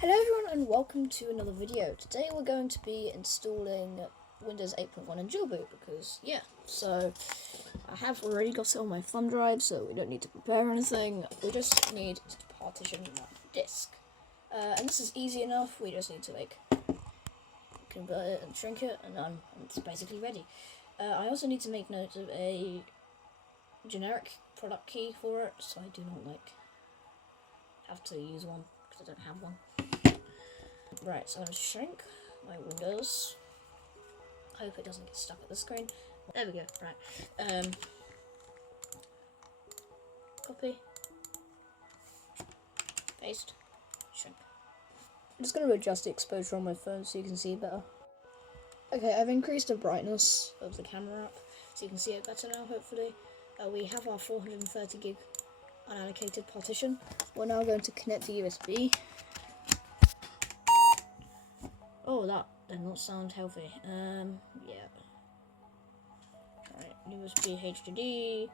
Hello everyone and welcome to another video. Today we're going to be installing Windows 8.1 and dualboot because so I have already got it on my thumb drive, so we don't need to prepare anything. We just need to partition that disk. And this is easy enough. We just need to convert it and shrink it, and it's basically ready. I also need to make note of a generic product key for it, so I do not have to use one because I don't have one. Right, so I'm going to shrink my windows. I hope it doesn't get stuck at the screen. There we go, right. Copy. Paste. Shrink. I'm just going to adjust the exposure on my phone so you can see it better. Okay, I've increased the brightness of the camera up so you can see it better now, hopefully. We have our 430 gig unallocated partition. We're now going to connect the USB. Oh, that did not sound healthy. Yeah. Right, USB HDD.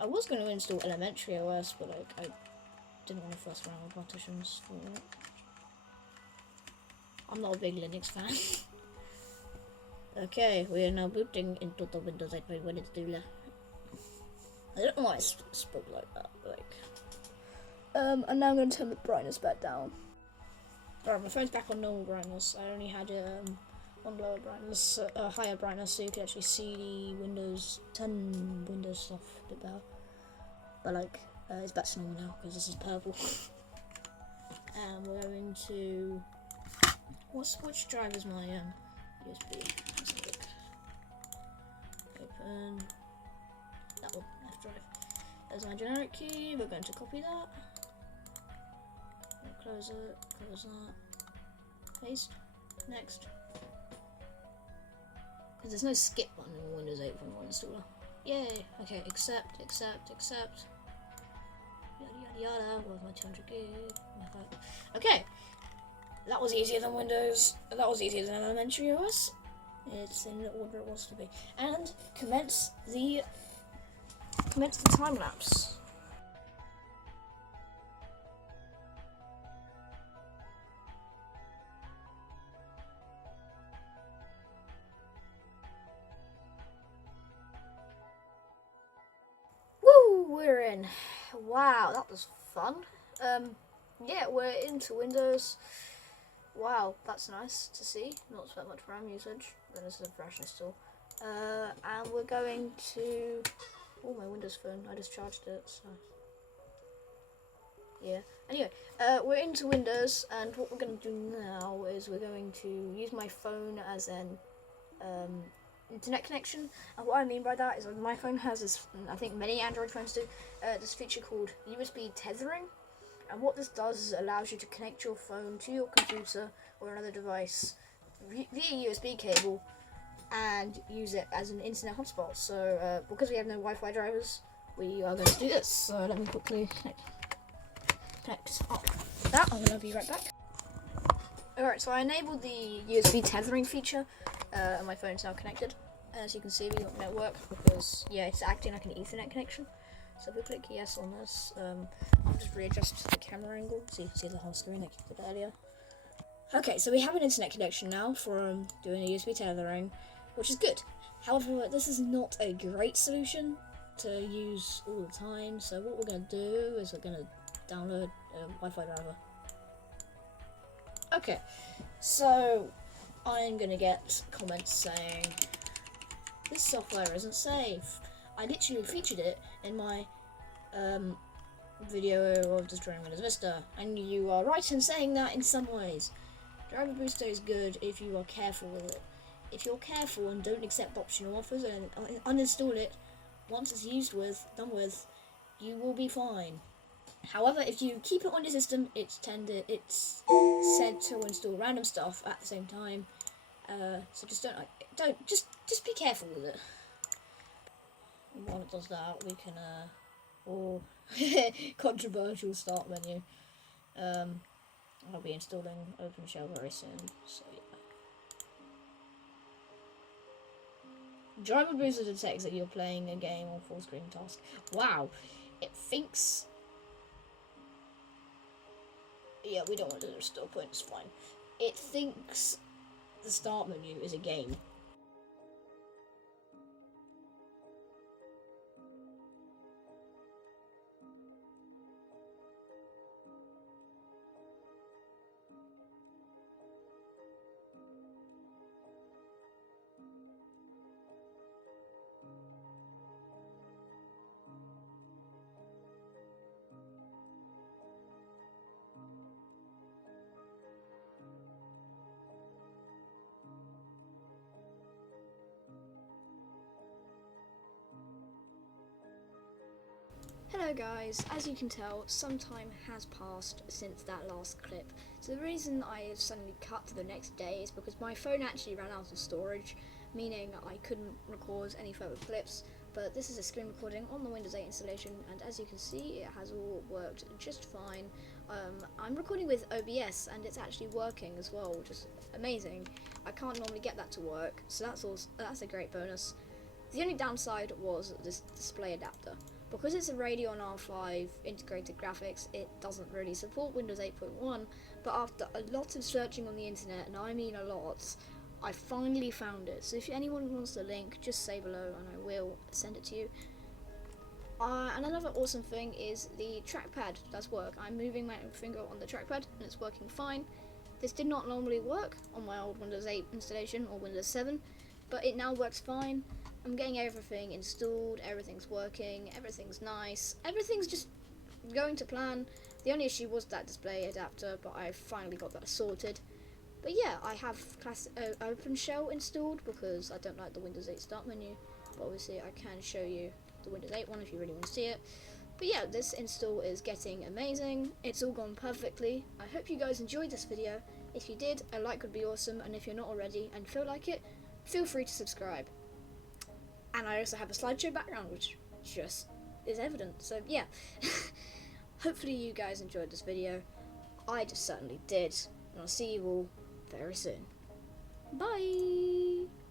I was going to install elementary OS, but I didn't want to fuss around with partitions for it. I'm not a big Linux fan. Okay, we are now booting into the Windows 8.1 installer. I don't know why I spoke like that, and now I'm going to turn the brightness back down. Alright, my phone's back on normal brightness. I only had one lower brightness, higher brightness, so you could actually see the Windows 10 Windows stuff a bit better. But it's back to normal now because this is purple. And we're going to which drive is my USB? Let's have a look. Open that one, left drive. There's my generic key. We're going to copy that. Close it, close that, paste, next. Because there's no skip button in Windows 8.1 installer. Yay! Okay, accept. Yada yada yada, with my 200 gig. Okay, that was easier than Windows, that was easier than elementary OS. It's in the order it wants to be. And commence the time lapse. We're in. Wow, that was fun. Yeah, we're into Windows. Wow, that's nice to see. Not so much RAM usage. Then this is a freshness tool. And we're going to. Oh, my Windows phone. I just charged it. So. Yeah. Anyway, we're into Windows, and what we're going to do now is we're going to use my phone as an internet connection. And what I mean by that is my phone has this, I think many Android phones do, this feature called USB tethering. And what this does is it allows you to connect your phone to your computer or another device via USB cable and use it as an internet hotspot. So because we have no Wi-Fi drivers, we are going to do this. So let me quickly connect up that. I'm going to be right back. Alright, so I enabled the USB tethering feature, and my phone's now connected. As you can see, we got network because, it's acting like an Ethernet connection. So if we click yes on this, I'll just readjust the camera angle so you can see the whole screen like you did earlier. Okay, so we have an internet connection now for doing a USB tethering, which is good. However, this is not a great solution to use all the time. So what we're going to do is we're going to download a Wi-Fi driver. Okay, so I'm gonna get comments saying this software isn't safe. I literally featured it in my video of destroying Windows Vista, and you are right in saying that in some ways. Driver Booster is good if you are careful with it. If you're careful and don't accept optional offers and uninstall it once it's done with, you will be fine. However, if you keep it on your system, it's sent to install random stuff at the same time. So just just be careful with it. And while it does that, we can controversial start menu. I'll be installing OpenShell very soon. So yeah. Driver Booster detects that you're playing a game on full screen task. Wow, it thinks Yeah, we don't want to do the start point, it's fine. It thinks the start menu is a game. Hello guys, as you can tell, some time has passed since that last clip. So the reason I suddenly cut to the next day is because my phone actually ran out of storage, meaning I couldn't record any further clips. But this is a screen recording on the Windows 8 installation, and as you can see, it has all worked just fine. I'm recording with OBS, and it's actually working as well, which is amazing. I can't normally get that to work, so that's a great bonus. The only downside was this display adapter. Because it's a Radeon R5 integrated graphics, it doesn't really support Windows 8.1, but after a lot of searching on the internet, and I mean a lot, I finally found it. So if anyone wants the link, just say below and I will send it to you. And another awesome thing is the trackpad does work. I'm moving my finger on the trackpad and it's working fine. This did not normally work on my old Windows 8 installation or Windows 7, but it now works fine. I'm getting everything installed, everything's working, everything's nice, everything's just going to plan. The only issue was that display adapter, but I finally got that sorted. But yeah, I have OpenShell installed because I don't like the Windows 8 start menu, but obviously I can show you the Windows 8 one if you really want to see it. But yeah, this install is getting amazing, it's all gone perfectly. I hope you guys enjoyed this video. If you did, a like would be awesome, and if you're not already and feel like it, feel free to subscribe. And I also have a slideshow background, which just is evident. So yeah, hopefully you guys enjoyed this video. I just certainly did. And I'll see you all very soon. Bye!